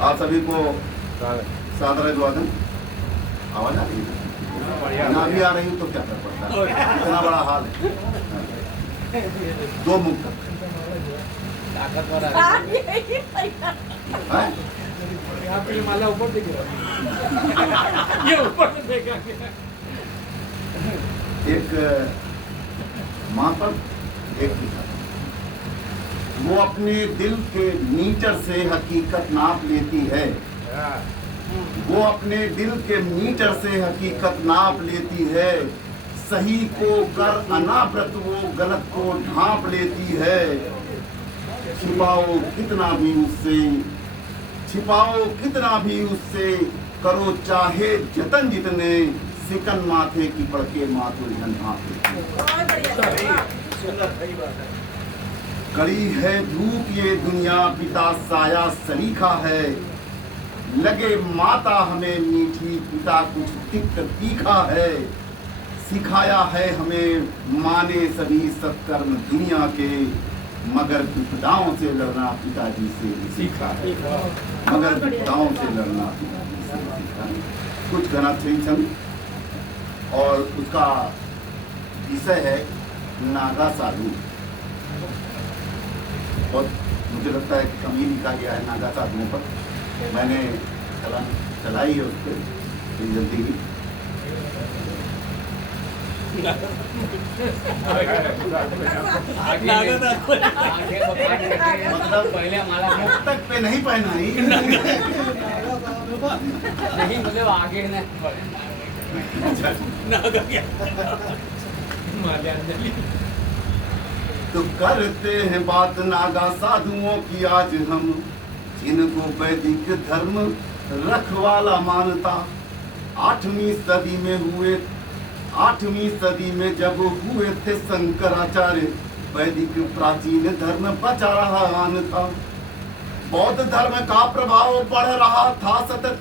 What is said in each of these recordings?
आप सभी को सादर अभिवादन। आवाज आ रही है ना? भी आ रही तो क्या फर्क पड़ता है, इतना बड़ा हाल है। दो मुख माला ऊपर दिख रहा ये ऊपर से देखा एक माँ पर एक पिता, वो अपने दिल के मीटर से हकीकत नाप लेती है। वो अपने दिल के मीटर से हकीकत नाप लेती है। सही को कर अनावृत वो गलत को ढांप लेती है। छिपाओ कितना भी उससे, छिपाओ कितना भी उससे, करो चाहे जतन जितने, सिकन माथे की पड़के माथ उलझन कड़ी है धूप ये दुनिया, पिता साया सलीखा है। लगे माता हमें मीठी, पिता कुछ तिक्त तीखा है। सिखाया है हमें माने सभी सत्कर्म दुनिया के, मगर विपदाओं से लड़ना पिताजी से सीखा है। मगर विपदाओं से लड़ना पिताजी से सीखा है। कुछ घना छंद और उसका विषय है नागा साधु। और मुझे लगता है कि कमी लिखा गया है नागा साधुओं पर। मैंने चलाई है उस पर जल्दी ही। मतलब पहले माला तक पे नहीं पहनाई नहीं, मतलब आगे ना तो करते हैं बात नागा साधुओं की आज हम, जिनको वैदिक धर्म रखवाला मानता। 8वीं सदी में हुए, 8वीं सदी में जब हुए थे शंकराचार्य, वैदिक प्राचीन धर्म बचा रहा था। बौद्ध धर्म का प्रभाव बढ़ रहा था सतत,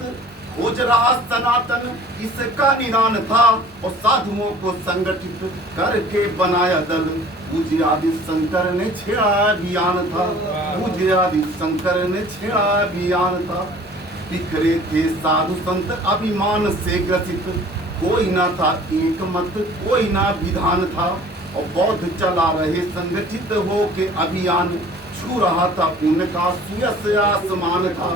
खोज रहा सनातन इसका निदान था। और साधुओं को संगठित करके बनाया दल, पूज्य आदि शंकर ने छेड़ा अभियान था। पूज्य आदि शंकर ने छेड़ा अभियान था। बिखरे थे साधु संत अभिमान से ग्रसित, कोई ना था एक मत, कोई ना विधान था। और बौद्ध चला रहे संगठित हो के अभियान, छू रहा था उनका सुयस आसमान था।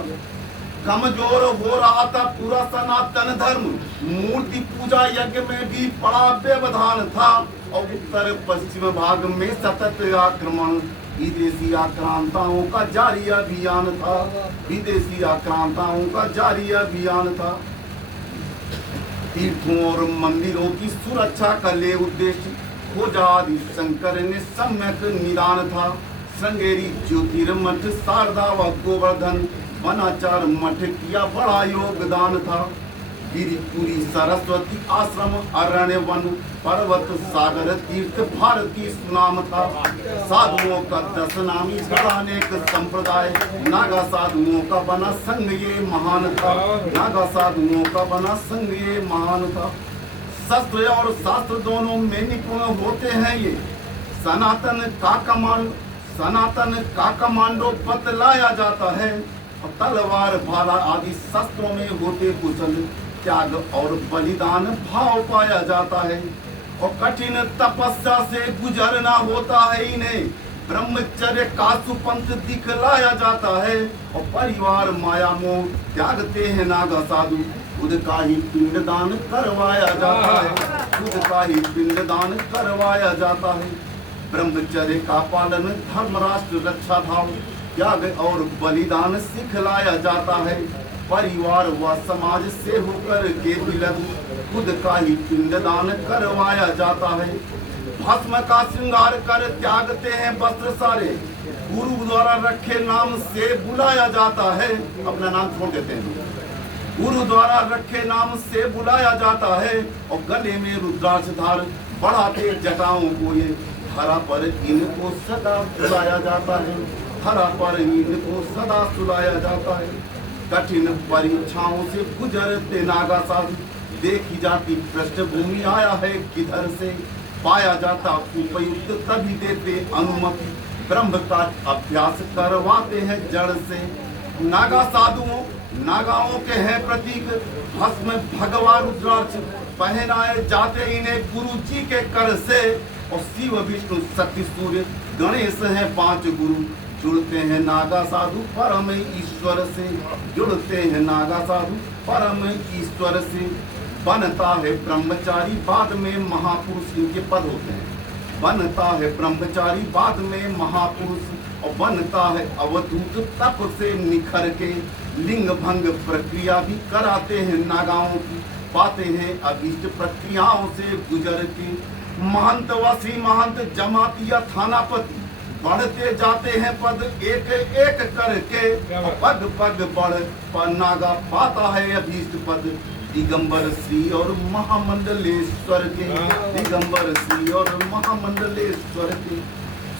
कमजोर हो रहा था पूरा सनातन धर्म, मूर्ति पूजा यज्ञ में भी बड़ा व्यवधान था। और उत्तर पश्चिम भाग में सतत आक्रमण, विदेशी आक्रांताओं का जारी अभियान था। विदेशी आक्रांताओं का जारी अभियान था। तीर्थों और मंदिरों की सुरक्षा का ले उद्देश्य, खोजा आदि शंकर ने सम्यक निदान था। श्रृंगेरी ज्योतिर्मठ, शारदा व गोवर्धन वनाचार मठ किया बड़ा योगदान था। गिरिपुरी सरस्वती आश्रम, अरण्य वन, पर्वत सागर तीर्थ भारती सुनाम था। साधुओं का 10 नामी अनेक संप्रदाय, नागा साधुओं का बना संघ ये महान था। नागा साधुओं का बना संघ ये महान था। शस्त्र और शास्त्र दोनों में निपुण होते हैं ये, सनातन का कमांडो बतलाया जाता है। और तलवार भाला आदि शस्त्रों में होते कुशल, त्याग और बलिदान भाव पाया जाता है। और कठिन तपस्या से गुजरना होता है इन्हें, ब्रह्मचर्य का सुपंथ दिखलाया जाता है। और परिवार माया मोह त्यागते हैं नागा साधु, खुद का ही पिंडदान करवाया जाता है। खुद का ही पिंडदान करवाया जाता है। ब्रह्मचर्य का पालन, धर्म राष्ट्र रक्षा भाव, त्याग और बलिदान सिखलाया जाता है। परिवार व समाज से होकर के विलग, खुद का ही पिंडदान करवाया जाता है। भस्म का श्रृंगार कर त्यागते हैं वस्त्र सारे, गुरु द्वारा रखे नाम से बुलाया जाता है। अपना नाम छोड़ देते हैं, गुरु द्वारा रखे नाम से बुलाया जाता है। और गले में रुद्राक्ष धार बढ़ाते जटाओं को ये, धरा पर इनको सदा सुलाया जाता है। धरा पर इनको सदा सुलाया जाता है। कठिन परीक्षाओं से गुजरते नागा साधु, देखी जाती पृष्ठभूमि आया है किधर से, पाया जाता उपयुक्त तभी देते अनुमति। ब्रह्म का अभ्यास करवाते हैं जड़ से, नागा साधुओं नागाओं के हैं प्रतीक, भस्म भगवा रुद्राक्ष पहनाए जाते इन्हें गुरु जी के कर से। और शिव विष्णु शक्ति सूर्य गणेश हैं 5 गुरु, जुड़ते हैं नागा साधु परम ईश्वर से, जुड़ते हैं नागा साधु परम ईश्वर से। बनता है ब्रह्मचारी बाद में महापुरुष, इनके पद होते हैं। बनता है ब्रह्मचारी बाद में महापुरुष, और बनता है अवधूत तप से निखर के। लिंग भंग प्रक्रिया भी कराते हैं नागाओं की, पाते हैं अभीष्ट प्रक्रियाओं से गुजर के। महंत वसी महंत जमातिया थानापति, बढ़ते जाते हैं पद एक एक करके। पग पग बढ़ पर नागा पाता है अभीष्ट पद। दिगंबर श्री और महामंडलेश्वर के, दिगंबर श्री और महामंडलेश्वर के।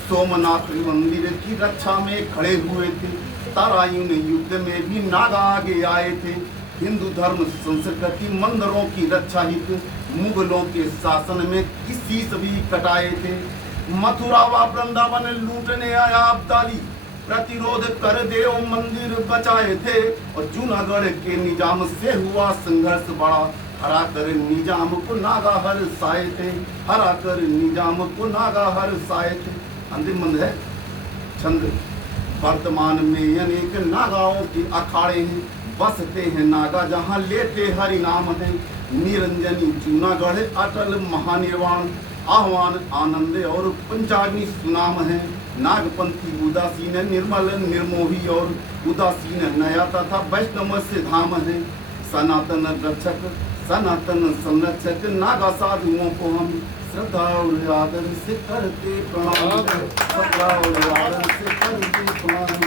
सोमनाथ मंदिर की रक्षा में खड़े हुए थे, तारायुन युद्ध में भी नागा आगे आए थे। हिंदू धर्म संस्कृति मंदिरों की रक्षा हित, मुगलों के शासन में किसी से भी कटाए थे। मथुरा व वृंदावन लूटने आया अब्दाली, प्रतिरोध कर देव मंदिर बचाए थे। और जूनागढ़ के निजाम से हुआ संघर्ष बड़ा, हरा कर निजाम को नागा हर साए थे, हरा कर निजाम को नागा हर साए थे। अंतिम मंद है छंद। वर्तमान में अनेक नागाओं के अखाड़े हैं, बसते हैं नागा जहाँ लेते हरि नाम है। निरंजनी जूनागढ़ अटल महानिर्वाण, आह्वान आनंद और पंचाग्नि सुनाम है। नागपंथी उदासीन निर्मल निर्मोही और उदासीन नया तथा वैष्णव से धाम है। सनातन रक्षक सनातन संरक्षक नागा साधुओं को हम श्रद्धा और आदर से करते प्रणाम, श्रद्धा और आदर से करते प्रणाम।